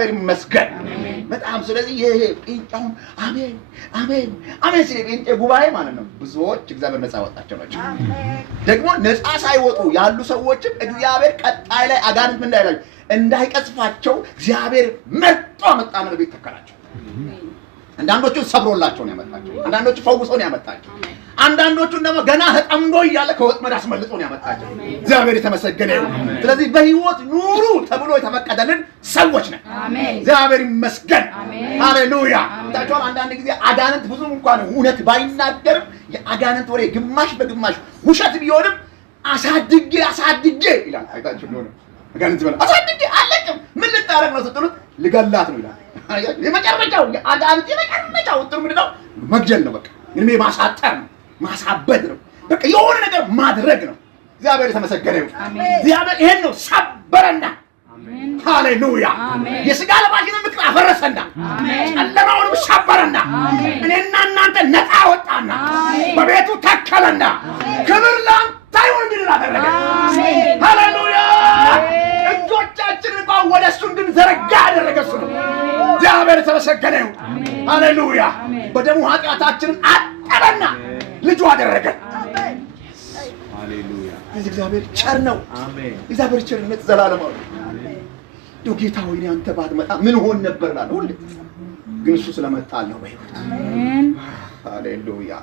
እግዚአብሔር ይመስገን በጣም ስለዚህ ይሄ ጴንጤው አሜን አሜን አሜን ሲል ጴንጤ ጉባኤ ማለት ነው ብዙዎች እግዚአብሔር ነፃ ያወጣቸው ናቸው ደግሞ ነፃ ሳይወጡ ያሉ ሰዎችም እግዚአብሔር ቀጣይ ላይ አጋንንት እንዳይላቸው እንዳይቀስፋቸው እግዚአብሔር መጥቶ አመጣና ለቤት ተከራቸው አንዳንዶቹ ሰብሮላቸው ነው ያመጣቸው አንዳንዶቹ ፈውሶ ነው ያመጣቸው አንዳንዶቹ ደግሞ ገና ተጠምዶ ይያለ ከወጥመድ አስመልጦ ነው ያመጣቸው እግዚአብሔር የተመሰገነ ይሁን ስለዚህ በህይወት ኑሩ ተብሎ የተፈቀደልን ሰዎች ነን አሜን እግዚአብሔር ይመስገን ሃሌሉያ ታውቃለህ አንዳንድ ጊዜ አጋንንት ብዙ እንኳን እውነት ባይናገርም የአጋንንት ወሬ ግማሽ በግማሽ ውሸት ቢሆንም አሳድጌ ይላል አይታችሁ ነው አጋንንት በላ አሳድጌ አለቅም ምን ልታረግ ነው ስትሉት ልገላት ነው ይላል የመጨረሻው አጋንንት የመጨረሻው ጥሩ ምንድነው መግደል ነው በቃ እኔ ማሳጠር ነው ማሳበድ ነው በቃ የሆነ ነገር ማድረግ ነው እግዚአብሔር የተመሰገነ ይሁን እግዚአብሔር ይሄን ነው ሰበረና አሜን ሃሌሉያ የሥጋ ለባሽን ምክር አፈረሰና አሜን ጨለማውን ሰበረና እኔና እናንተ ነፃ ወጣና በቤቱ ተከለና ክብር ላንተ ይሁን እንዲል አደረገ አሜን ሃሌሉያ እጆቻችንን ወደ እሱ እንድንዘረጋ ያደረገ እሱ ነው እግዚአብሔር የተመሰገነ ይሁን ሃሌሉያ በደሙ ኃጢአታችንን አጠበና ልጁ አደረገ አሜን ሃሌሉያ እግዚአብሔር ቸር ነው አሜን እግዚአብሔር ቸርነት ዘላለማዊ አሜን ጌታ ሆይ አንተ ባትመጣ ምን ሆን ነበርላል ሁሉ ግን እሱ ስለመጣ ነው በህይወት አሜን ሃሌሉያ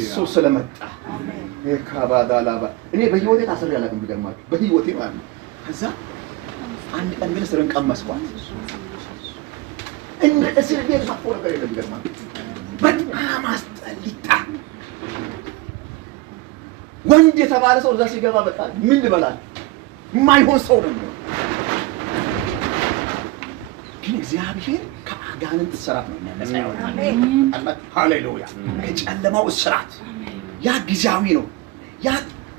እሱ ስለመጣ አሜን የካባዳላባ እኔ በህይወቴ ታስሬ ያለቅም ቢገርማችሁ በህይወቴ ማለት ነው ከዛ አንድ ቀን ግን ስርን ቀመስኳት እንደ እስር ቤት ማቆ ነገር የለም ቢገርማችሁ በጣም አስጠሊታ ወንድ የተባለ ሰው እዛ ሲገባ በቃ ምን ልበላል የማይሆን ሰው ነው ግን እግዚአብሔር ከአጋንንት እስራት ነው የሚያነሳ ያወጣል ሃሌሉያ ከጨለማው እስራት ያ ጊዜያዊ ነው ያ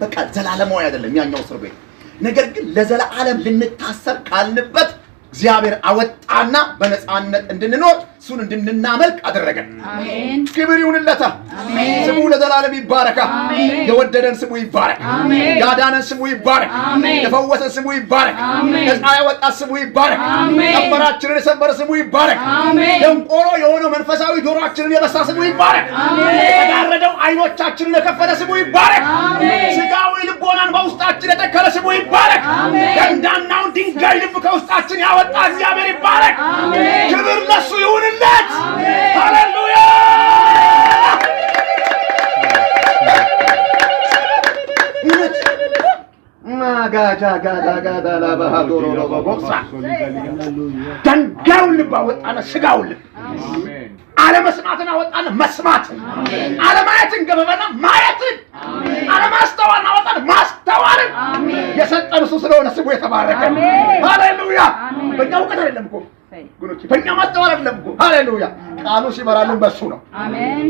በቃ ዘላለማዊ አይደለም ያኛው እስር ቤት ነገር ግን ለዘላለም ልንታሰር ካልንበት እግዚአብሔር አወጣና በነፃነት እንድንኖር እሱን እንድንናመልክ አደረገን አሜን ክብር ይሁንለታ አሜን ስሙ ለዘላለም ይባረክ አሜን የወደደን ስሙ ይባረክ አሜን ያዳነን ስሙ ይባረክ አሜን የፈወሰን ስሙ ይባረክ አሜን ነፃ ያወጣን ስሙ ይባረክ አሜን ቀንበራችንን የሰበረ ስሙ ይባረክ አሜን ደንቆሮ የሆነው መንፈሳዊ ጆሮአችንን የበሳ ስሙ ይባረክ አሜን የተጋረደው አይኖቻችንን የከፈተ ስሙ ይባረክ አሜን ስጋዊ ልቦናን በውስጣችን የተከለ ስሙ ይባረክ አሜን ደንዳናውን ድንጋይ ልብ ከውስጣችን ያወጣ እግዚአብሔር ይባረክ አሜን ክብር ለሱ ይሁንለት አሜን ሃሌሉያ ማጋጃጋጋጋዳ ለባሃዶሮ ለቦክሳ ደንጋዩን ልብ አወጣና ስጋውን ልብ አሜን አለመስማትን አወጣና መስማትን አሜን አለማየትን ገበበና ማየትን አሜን አለማስተዋልን አወጣና ማስተዋልን አሜን የሰጠን እሱ ስለሆነ ስሙ የተባረከ ሃሌሉያ በእኛ እውቀት አይደለም እኮ ጉኖች በእኛ ማስተዋል አይደለም እኮ ሃሌሉያ ቃሉ ሲመራልን በሱ ነው አሜን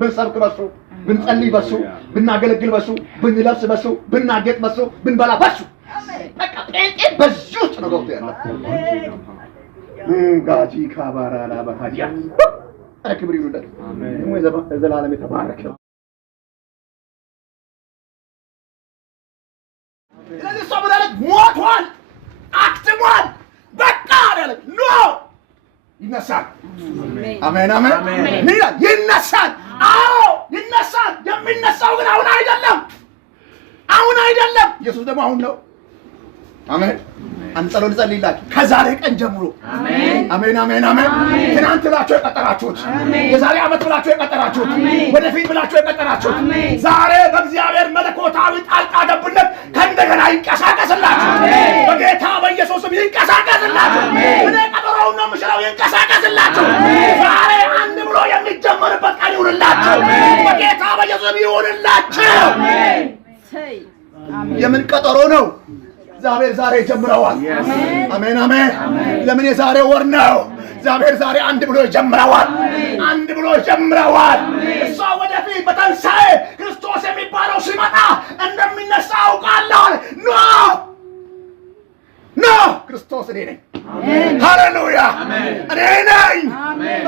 ብንሰብክ በሱ ብንጸልይ በሱ ብናገለግል በሱ ብንለብስ በሱ ብናጌጥ በሱ ብንበላ በሱ በቃ ጴንጤ በሱ ነው ገብቶ ያለው ጋጂ ካባራላ በታዲያ አክብር ይሉለት አሜን ወይ ዘላለም የተባረከ ስለዚህ ሰው ማለት ሞቷል አክትሟል በቃ አይደለም ኖ ይነሳል አሜን አሜን ይላል ይነሳል አዎ ይነሳል የሚነሳው ግን አሁን አይደለም ኢየሱስ ደግሞ አሁን ነው አሜን አንጸሎ ልጸልይላችሁ ከዛሬ ቀን ጀምሮ አሜን አሜን አሜን አሜን ትናንት ብላችሁ የቀጠራችሁት የዛሬ ዓመት ብላችሁ የቀጠራችሁት ወደፊት ብላችሁ የቀጠራችሁት ዛሬ በእግዚአብሔር መለኮታዊ ጣልቃ ገብነት ከእንደገና ይንቀሳቀስላችሁ በጌታ በኢየሱስም ይንቀሳቀስላችሁ እኔ ቀጠሮውን ነው የምሽረው ይንቀሳቀስላችሁ ዛሬ አንድ ብሎ የሚጀመርበት ቀን ይሁንላችሁ በጌታ በኢየሱስም ይሁንላችሁ የምን ቀጠሮ ነው እግዚአብሔር ዛሬ ጀምረዋል አሜን አሜን ለምን የዛሬ ወር ነው እግዚአብሔር ዛሬ አንድ ብሎ ጀምረዋል እሷ ወደፊት በትንሣኤ ክርስቶስ የሚባለው ሲመጣ እንደሚነሳ አውቃለሁ ኖ ክርስቶስ እኔ ነኝ ሃሌሉያ እኔ ነኝ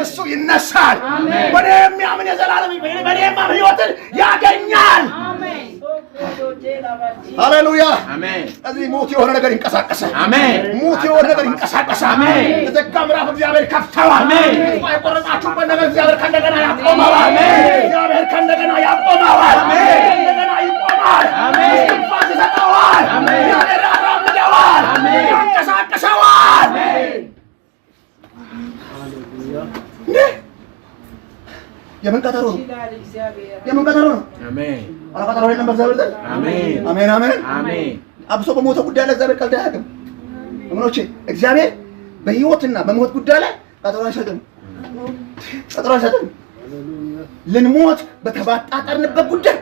እሱ ይነሳል በእኔ የሚያምን የዘላለም በእኔ የሚያምን ሕይወትን ያገኛል ሃሌሉያ አሜን። እዚህ ሞት የሆነ ነገር ይንቀሳቀሳል። አሜን። ሞት የሆነ ነገር ይንቀሳቀሳል። አሜን። የተዘጋ ምዕራፍ እግዚአብሔር ከፍተዋል። አሜን። የቆረጣችሁበት ነገር እግዚአብሔር ከእንደገና ያቆመዋል። አሜን። እግዚአብሔር ከእንደገና ያቆመዋል። አሜን። ከእንደገና ይቆማል። አሜን። ትንፋሽ ይሰጠዋል። አሜን። እግዚአብሔር ያራምደዋል። አሜን። ያንቀሳቅሰዋል። አሜን። የምን ቀጠሮ ነው? የምን ቀጠሮ ነው? አሜን። ቀጠሮ የለም በእግዚአብሔር ዘንድ። አሜን አሜን አሜን አሜን። አብሶ በሞተ ጉዳይ ላይ እግዚአብሔር ቀልድ አያውቅም ወገኖቼ። እግዚአብሔር በህይወትና በሞት ጉዳይ ላይ ቀጠሮ አይሰጥም። ቀጠሮ አይሰጥም። ልንሞት በተባጣጠርንበት ጉዳይ፣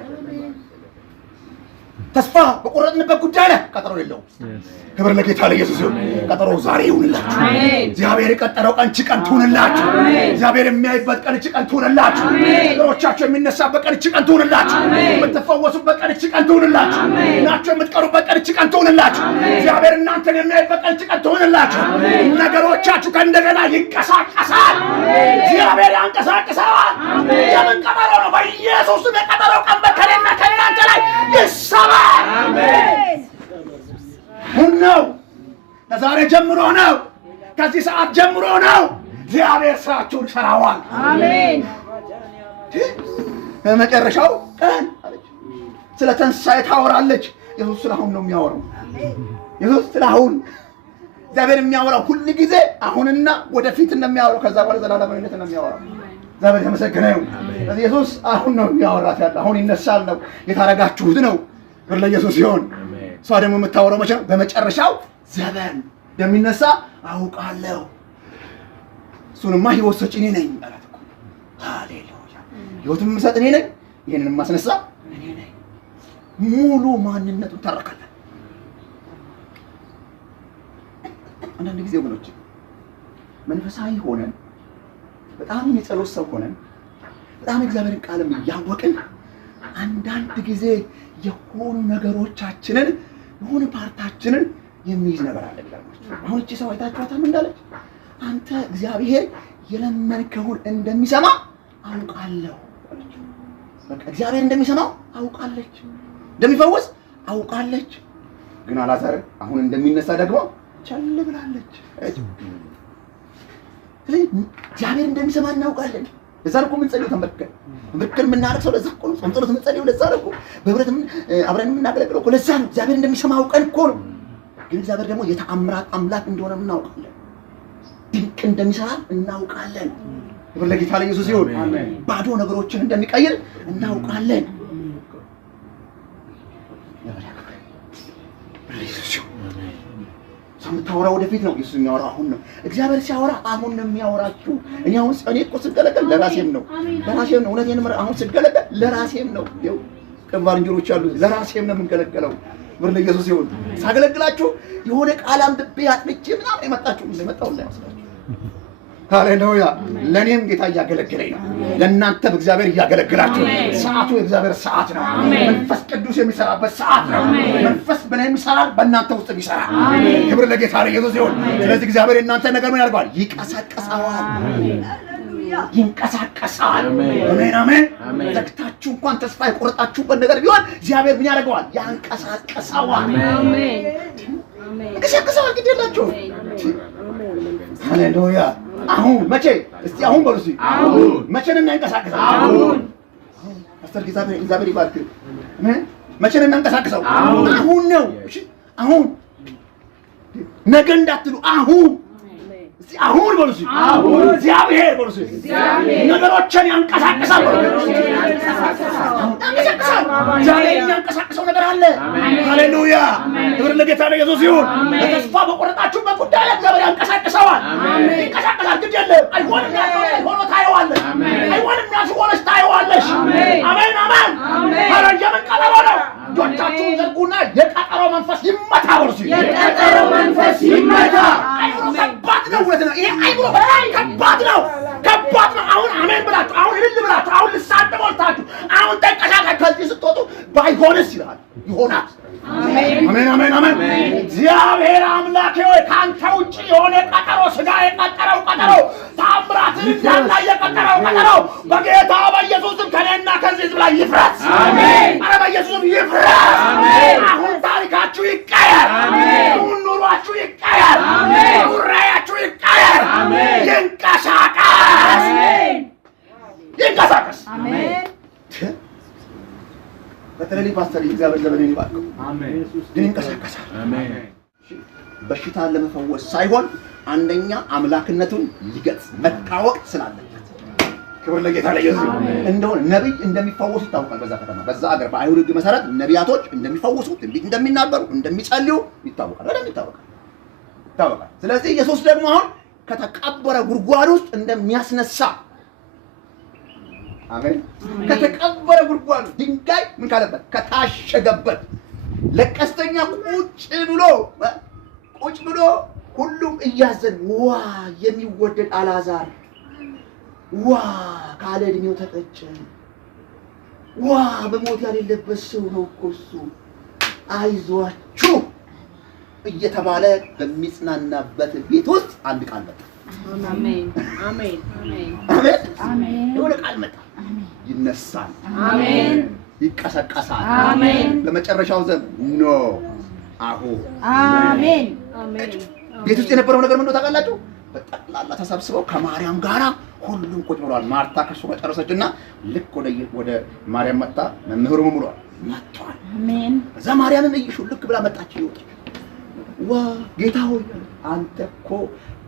ተስፋ በቆረጥንበት ጉዳይ ላይ ቀጠሮ የለውም። ክብር ለጌታ ለኢየሱስ ይሁን። ቀጠሮ ዛሬ ይሁንላችሁ። እግዚአብሔር የቀጠረው ቀን እቺ ቀን ትሁንላችሁ። እግዚአብሔር የሚያይበት ቀን እቺ ቀን ትሁንላችሁ። ነገሮቻችሁ የሚነሳበት ቀን እቺ ቀን ትሁንላችሁ። የምትፈወሱበት ቀን እቺ ቀን ትሁንላችሁ። እናችሁ የምትቀሩበት ቀን እቺ ቀን ትሁንላችሁ። እግዚአብሔር እናንተን የሚያይበት ቀን እቺ ቀን ትሁንላችሁ። ነገሮቻችሁ ከእንደገና ይንቀሳቀሳል። እግዚአብሔር ያንቀሳቅሰዋል። የምን ቀጠሮ ነው? በኢየሱስ ስም የቀጠረው ቀንበር ከእኔና ከእናንተ ላይ ይሰባል። አሜን። ሁን ነው። ከዛሬ ጀምሮ ነው። ከዚህ ሰዓት ጀምሮ ነው። እግዚአብሔር ስራችሁን ይሰራዋል። አሜን። በመጨረሻው ቀን አለች ስለ ትንሣኤ ታወራለች። ኢየሱስ ስለ አሁን ነው የሚያወራው። ኢየሱስ ስለ አሁን እግዚአብሔር የሚያወራው ሁሉ ጊዜ አሁንና ወደፊት እንደሚያወራው ከዛ በኋላ ዘላለማዊነት እንደሚያወራው እግዚአብሔር የተመሰገነ ይሁን። ስለዚህ ኢየሱስ አሁን ነው የሚያወራት ያለው። አሁን ይነሳል ነው የታረጋችሁት ነው። ክብር ለኢየሱስ ይሁን። እሷ ደግሞ የምታወራው መቼ ነው? በመጨረሻው ዘመን እንደሚነሳ አውቃለሁ። እሱንማ ሕይወት ሰጪ እኔ ነኝ አላት እኮ። ሃሌሉያ! ሕይወት የምሰጥ እኔ ነኝ፣ ይህንን የማስነሳ እኔ ነኝ። ሙሉ ማንነቱን ተረከለ። አንዳንድ ጊዜ ወገኖች መንፈሳዊ ሆነን በጣም የጸሎት ሰው ሆነን በጣም እግዚአብሔርን ቃልም ያወቅን አንዳንድ ጊዜ የሆኑ ነገሮቻችንን የሆነ ፓርታችንን የሚይዝ ነገር አለ። አሁን እቺ ሰው አይታችኋታል እንዳለች አንተ እግዚአብሔር የለመንከውን እንደሚሰማ አውቃለሁ። በቃ እግዚአብሔር እንደሚሰማው አውቃለች፣ እንደሚፈውስ አውቃለች። ግን አላዛር አሁን እንደሚነሳ ደግሞ ቸል ብላለች። ስለዚህ እግዚአብሔር እንደሚሰማ እናውቃለን። ለዛ ነው ምን ጸልዩ ተንበርከን ምክር የምናደርግ ሰው ለዛ እኮ ነው። ጾም ጸሎት የምንጸልየው ለዛ ነው እኮ። በህብረት አብረን የምናገለግለው እኮ ለዛ ነው። እግዚአብሔር እንደሚሰማ አውቀን እኮ ነው። ግን እግዚአብሔር ደግሞ የተአምራት አምላክ እንደሆነ እናውቃለን። ድንቅ እንደሚሰራ እናውቃለን። ክብር ለጌታ ለኢየሱስ ይሁን። ባዶ ነገሮችን እንደሚቀይር እናውቃለን። የምታወራው ወደፊት ነው። ኢየሱስ የሚያወራው አሁን ነው። እግዚአብሔር ሲያወራ አሁን ነው የሚያወራችሁ። እኔ እኮ ስገለገል ለራሴም ነው። እውነቴን አሁን ስገለገል ለራሴም ነው። ይኸው ቅን ባልንጀሮች አሉ። ለራሴም ነው የምንገለገለው። ክብር ለኢየሱስ ይሁን። ሳገለግላችሁ የሆነ ቃል አንብቤ አጥብቼ ምናምን የመጣችሁ የመጣው ላይ መስላችሁ። ሃሌሉያ! ለእኔም ጌታ እያገለገለኝ ነው። ለእናንተ በእግዚአብሔር እያገለግላችሁ። ሰዓቱ የእግዚአብሔር ሰዓት ነው። መንፈስ ቅዱስ የሚሰራበት ሰዓት ነው። መንፈስ በእኔም ይሰራል፣ በእናንተ ውስጥ ይሰራል። ክብር ለጌታ ለኢየሱስ ይሁን። ስለዚህ እግዚአብሔር እናንተ ነገር ምን ያደርገዋል? ይቀሳቀሳዋል። ይንቀሳቀሳል። አሜን አሜን። ዘግታችሁ እንኳን ተስፋ የቆረጣችሁበት ነገር ቢሆን እግዚአብሔር ምን ያደርገዋል? ያንቀሳቀሳዋል። አሜን አሜን። ይንቀሳቀሳዋል። ግዴላችሁ። ሃሌሉያ! አሁን መቼ? እስቲ አሁን በሉ። እስቲ አሁን መቼ ነው የሚንቀሳቀሰው? አሁን አስተር እግዚአብሔር ይባርክ። መቼ ነው የሚንቀሳቀሰው? አሁን ነው። እሺ አሁን ነገ እንዳትሉ። አሁን እስቲ አሁን በሉ። እስቲ አሁን እግዚአብሔር በሉ። እስቲ እግዚአብሔር ነገሮችን ያንቀሳቀሳል። ያንቀሳቀሳል። ዛሬ የሚያንቀሳቅሰው ነገር አለ። ሃሌሉያ! ክብር ለጌታ ለኢየሱስ ይሁን። በተስፋ በቆረጣችሁበት ጉዳይ ላይ እግዚአብሔር ያንቀሳቅሰዋል። ይንቀሳቀሳል። ግድ የለም። አይሆንም ያልሆነ ሆኖ ታየዋለህ። አይሆንም ያልሆነች ታየዋለሽ። አሜን አሜን። ኧረ የምን ቀጠሮ ነው? እጆቻችሁን ዘርጉና የቀጠሮ መንፈስ ይመታ በሉ። የቀጠሮ መንፈስ ይመታ። አይምሮ ከባድ ነው። እውነት ነው። ይሄ አይምሮ በጣም ከባድ ነው። ከባድ ነው። አሁን አሜን ብላችሁ፣ አሁን እልል ብላችሁ፣ አሁን ልሳን ሞልታችሁ፣ አሁን ተንቀሳቀስ ከዚህ ስትወጡ ባይሆንስ ይላል። ይሆናል። አሜን አሜን አሜን። እግዚአብሔር አምላኬ ሆይ ከአንተ ውጭ የሆነ ቀጠሮ፣ ስጋ የቀጠረው ቀጠሮ፣ ታምራት እንዳላ የቀጠረው በጌታ በኢየሱስም ከኔና ከዚህ ህዝብ ላይ ይፍረስ። አሜን። ኧረ በኢየሱስም ይፍረስ። አሜን። አሁን ታሪካችሁ ይቀየር። አሜን። አሁን ኑሯችሁ ይቀየር። አሜን። ኑሯችሁ ይቀየር። አሜን። ይንቀሳቀስ። አሜን። ይንቀሳቀስ። አሜን። በተለይ ፓስተር እግዚአብሔር ዘመኔን ይባርክ። አሜን። ይንቀሳቀሳል። አሜን። በሽታን ለመፈወስ ሳይሆን አንደኛ አምላክነቱን ሊገልጽ መታወቅ ስላለበት ክብር ለጌታ ለኢየሱስ። እንደው ነብይ እንደሚፈወሱ ይታወቃል። በዛ ከተማ በዛ ሀገር በአይሁድ ሕግ መሰረት ነቢያቶች እንደሚፈወሱ ትንቢት እንደሚናገሩ እንደሚጸልዩ ይታወቃል። ወደም ይታወቃል። ስለዚህ ኢየሱስ ደግሞ አሁን ከተቀበረ ጉድጓድ ውስጥ እንደሚያስነሳ አሜን። ከተቀበረ ጉድጓድ ድንጋይ ምን ካለበት ከታሸገበት ለቀስተኛ ቁጭ ብሎ ሁሉም እያዘን ዋ የሚወደድ አልዓዛር ዋ ካለ እድሜው ተቀጨ፣ ዋ በሞት ያሌለበት ሰው ነው እኮ እሱ፣ አይዟችሁ እየተባለ በሚጽናናበት ቤት ውስጥ አንድ ቃል መጣ። አሜን አሜን አሜን አሜን። የሆነ ቃል መጣ። ይነሳል። አሜን። ይቀሰቀሳል። አሜን። ለመጨረሻው ዘመን ኖ አሁን አሜን አሜን። ቤት ውስጥ የነበረው ነገር ምንድነው ታውቃላችሁ? በጠቅላላ ተሰብስበው ከማርያም ጋራ ሁሉም ቁጭ ብለዋል። ማርታ ከሱ ጋር ጨረሰችና ልክ ወደ ማርያም መጣ። መምህሩ ብሏል መጥቷል። አሜን። እዛ ማርያምን እይሹ ልክ ብላ መጣች። ይወጣ ዋ ጌታ ሆይ አንተ እኮ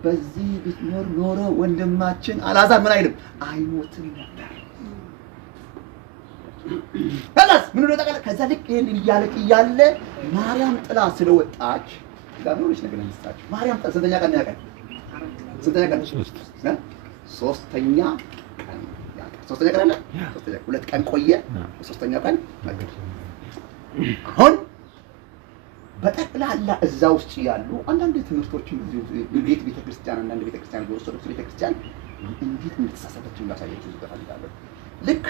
በዚህ ብትኖር ኖሮ ወንድማችን አልዓዛር ምን አይልም አይሞትም ነበር። ከዛስ ምን ነው ታውቃለህ? ከዛ ልክ ይሄንን እያለ ማርያም ጥላ ስለወጣች ጋብሮች ነገር እንስጣችሁ። ማርያም ጥላ ስንተኛ ቀን ያቀን? ስንተኛ ቀን? ሶስተኛ ቀን ያቀን። ሶስተኛ ቀን አለ። ሶስተኛ 2 ቀን ቆየ። ሶስተኛ ቀን ነገር አሁን በጠቅላላ እዛ ውስጥ ያሉ አንዳንድ ትምህርቶችን ቤተክርስቲያን አንዳንድ ቤተክርስቲያን የኦርቶዶክስ ቤተክርስቲያን እንዴት እንደተሳሳተችው ላሳያችሁ እፈልጋለሁ። ልክ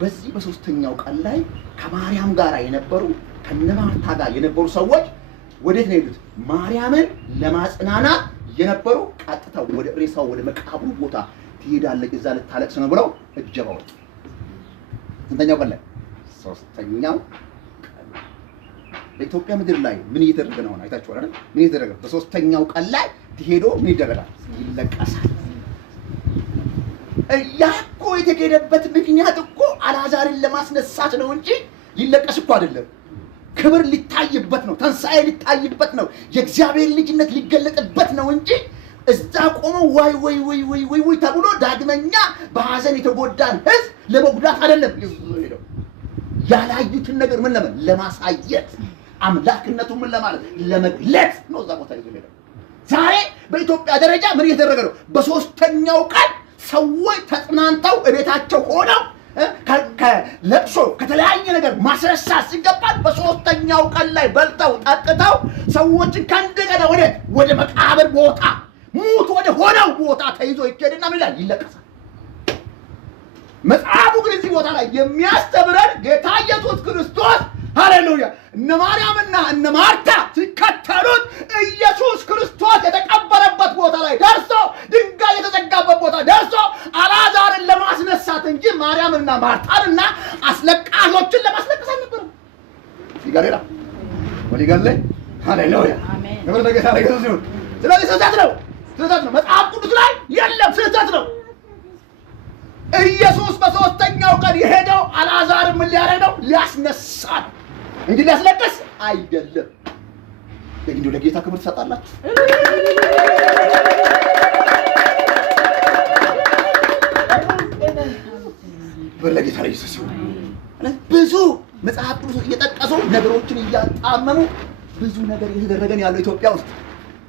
በዚህ በሶስተኛው ቀን ላይ ከማርያም ጋር የነበሩ ከነማርታ ጋር የነበሩ ሰዎች ወዴት ነው የሄዱት? ማርያምን ለማጽናናት የነበሩ ቀጥታ ወደ ሬሳው ወደ መቃብሩ ቦታ ትሄዳለች እዛ ልታለቅስ ነው ብለው እጀባው። ስንተኛው ቀን ላይ? ሶስተኛው ቀን። በኢትዮጵያ ምድር ላይ ምን እየተደረገ ነው? አይታችኋል አይደል? ምን እየተደረገ በሶስተኛው ቀን ላይ ትሄዶ ምን ይደረጋል? ይለቀሳል። ያኮ የተገደበት ምክንያት እኮ አልዓዛርን ለማስነሳት ነው እንጂ ሊለቀስ እኮ አይደለም። ክብር ሊታይበት ነው። ተንሳኤ ሊታይበት ነው። የእግዚአብሔር ልጅነት ሊገለጥበት ነው እንጂ እዛ ቆሞ ወይ ተብሎ ዳግመኛ በሐዘን የተጎዳን ሕዝብ ለመጉዳት አይደለም። ያላዩትን ነገር ምን ለማሳየት አምላክነቱን ምን ለማለት ለመግለጽ ነው እዛ ቦታ ይዞ ሄደው። ዛሬ በኢትዮጵያ ደረጃ ምን እየተደረገ ነው? በሶስተኛው ቀን ሰዎች ተጽናንተው እቤታቸው ሆነው ከለቅሶ ከተለያየ ነገር ማስረሳት ሲገባል በሶስተኛው ቀን ላይ በልተው ጠጥተው ሰዎችን ከእንደገና ወደ መቃብር ቦታ ሙት ወደ ሆነው ቦታ ተይዞ ይኬድና ምን ይላል? ይለቀሳል። መጽሐፉ ግን እዚህ ቦታ ላይ የሚያስተምረን ጌታ ኢየሱስ ክርስቶስ ሃሌሉያ እነ ማርያምና እነ ማርታ ሲከተሉት ኢየሱስ ክርስቶስ የተቀበረበት ቦታ ላይ ደርሶ ድንጋይ የተዘጋበት ቦታ ደርሶ አልዓዛርን ለማስነሳት እንጂ ማርያምና ማርታንና አስለቃሾችን ለማስለቀስ አልነበረም። ሲጋሬራ ወሊጋለ ሃሌሉያ አሜን። ክብር ለጌታ ለኢየሱስ ይሁን። ስለዚህ ስህተት ነው መጽሐፍ ቅዱስ ላይ የለም፣ ስህተት ነው። ኢየሱስ በሶስተኛው ቀን የሄደው አልዓዛርን ምን ሊያደርግ ነው? ሊያስነሳ ነው እንጂ ሊያስለቅስ አይደለም። እንዴ ለጌታ ክብር ትሰጣላችሁ። በለጌታ ላይ ኢየሱስ ብዙ መጽሐፍ ቅዱስ እየጠቀሱ ነገሮችን እያጣመሙ ብዙ ነገር እየተደረገን ያለው ኢትዮጵያ ውስጥ።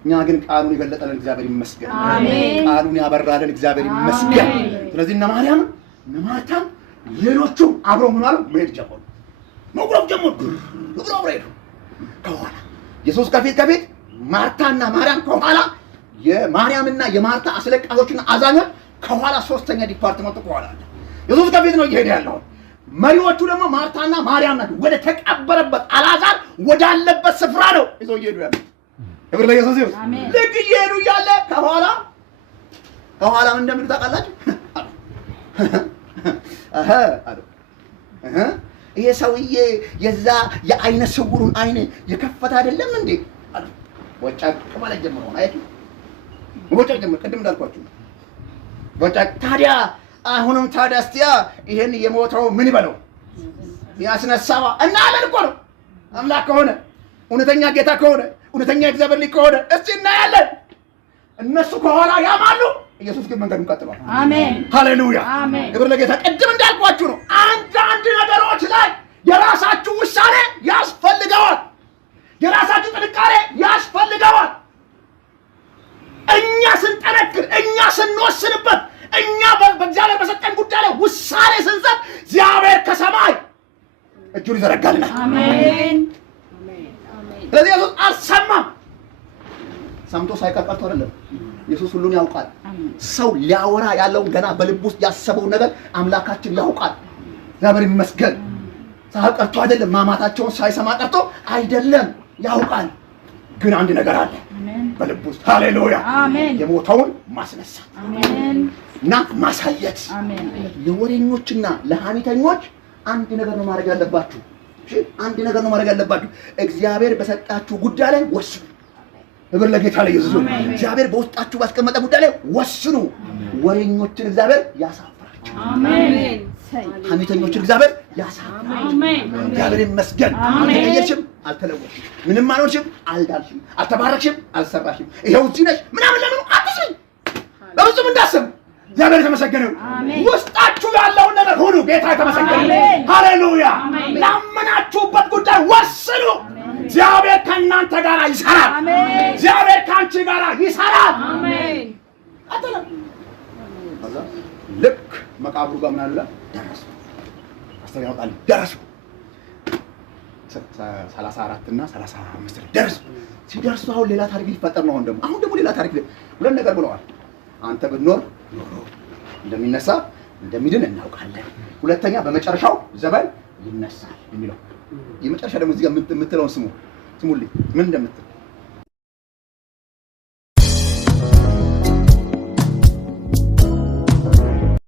እኛ ግን ቃሉን የገለጠልን እግዚአብሔር ይመስገን። አሜን። ቃሉን ያበራልን እግዚአብሔር ይመስገን። ስለዚህ እነ ማርያም እነ ማርታ ሌሎቹም አብረው ምን አሉ? መሄድ ጀመሩ። መጉረፍ ጀመሩ። አብረው ሄዱ። ከኋላ ኢየሱስ ከፊት ማርታና ማርያም ከኋላ፣ የማርያምና የማርታ አስለቃሾችና አዛኞች ከኋላ፣ ሶስተኛ ዲፓርትመንት ከኋላ አለ። ኢየሱስ ከፊት ነው እየሄደ ያለው። መሪዎቹ ደግሞ ማርታና ማርያም ናቸው። ወደ ተቀበረበት አልዓዛር ወዳለበት ስፍራ ነው ይዘው እየሄዱ ያለው። ክብር ለኢየሱስ ይሁን። ልክ እየሄዱ እያለ ከኋላ ከኋላ ምን እንደሚሉ ታውቃላችሁ? አሉ ይሄ ሰውዬ የዛ የአይነ ስውሩን አይን የከፈተ አይደለም እንዴ አሉ። ቦጫቅ ማለት ጀምሮ አይደል? ቦጫቅ ጀምሮ ቅድም እንዳልኳችሁ ቦጫቅ። ታዲያ አሁንም ታዲያ እስቲያ ይሄን የሞተው ምን ይበለው ያስነሳዋ እና አለን እኮ ነው። አምላክ ከሆነ እውነተኛ ጌታ ከሆነ እውነተኛ እግዚአብሔር ልጅ ከሆነ እስቲ እናያለን። እነሱ ከኋላ ያማሉ፣ ኢየሱስ ግን መንገዱን ቀጥሏል። አሜን ሃሌሉያ አሜን። ክብር ለጌታ። ቅድም እንዳልኳችሁ ነው። አንዳንድ ነገሮች ላይ የራሳችሁ ውሳኔ ያስፈልገዋል። የራሳችሁ ጥንካሬ ያስፈልገዋል። እኛ ስንጠነክር፣ እኛ ስንወስንበት፣ እኛ በእግዚአብሔር በሰጠን ጉዳይ ላይ ውሳኔ ስንሰጥ እግዚአብሔር ከሰማይ እጁን ይዘረጋልና አሜን። ስለዚህ ኢየሱስ አልሰማም። ሰምቶ ሳይቀር ቀርቶ አይደለም። ኢየሱስ ሁሉን ያውቃል። ሰው ሊያወራ ያለውን ገና በልብ ውስጥ ያሰበውን ነገር አምላካችን ያውቃል። እግዚአብሔር ይመስገን። ሳይቀርቶ አይደለም፣ ማማታቸውን ሳይሰማ ቀርቶ አይደለም፣ ያውቃል። ግን አንድ ነገር አለ በልብ ውስጥ ሃሌሉያ አሜን። የሞተውን ማስነሳት አሜን እና ማሳየት አሜን። ለወሬኞችና ለሐሜተኞች አንድ ነገር ነው ማድረግ ያለባችሁ። እሺ አንድ ነገር ነው ማድረግ ያለባችሁ። እግዚአብሔር በሰጣችሁ ጉዳይ ላይ ወስኑ። ክብር ለጌታ ለኢየሱስ ይሁን። እግዚአብሔር በውስጣችሁ ባስቀመጠ ጉዳይ ላይ ወስኑ። ወሬኞችን እግዚአብሔር ያሳፍራቸው አሜን። ሐሜተኞችን እግዚአብሔር ያሳፍራቸው አሜን። እግዚአብሔር ይመስገን። አልተቀየርሽም፣ አልተለወጥሽም፣ ምንም አልሆንሽም፣ አልዳንሽም፣ አልተባረክሽም፣ አልሰራሽም፣ ይሄው እዚህ ነሽ ምናምን ለምን አትስሪ። በፍጹም እንዳስብ እግዚአብሔር የተመሰገነ ይሁን። ውስጣችሁ ያለውን ነገር ሁሉ ጌታ የተመሰገነ ሃሌሉያ። ላመናችሁበት ጉዳይ ወስኑ። እግዚአብሔር ከእናንተ ጋር ይሰራል። እግዚአብሔር ከአንቺ ጋር ይሰራል። አሜን። ልክ መቃብሩ ጋር ምን አለ ደረሱ። አስተያየው ደረሱ። 34 እና 35 ደረሱ። ሲደርሱ አሁን ሌላ ታሪክ ሊፈጠር ነው። አሁን ደግሞ ሌላ ታሪክ ሁለት ነገር ብለዋል። አንተ ብትኖር ኖሮ እንደሚነሳ እንደሚድን እናውቃለን። ሁለተኛ በመጨረሻው ዘመን ይነሳል የሚለው የመጨረሻ ደግሞ እዚህ ጋር የምትለውን ስሙልኝ ምን እንደምትል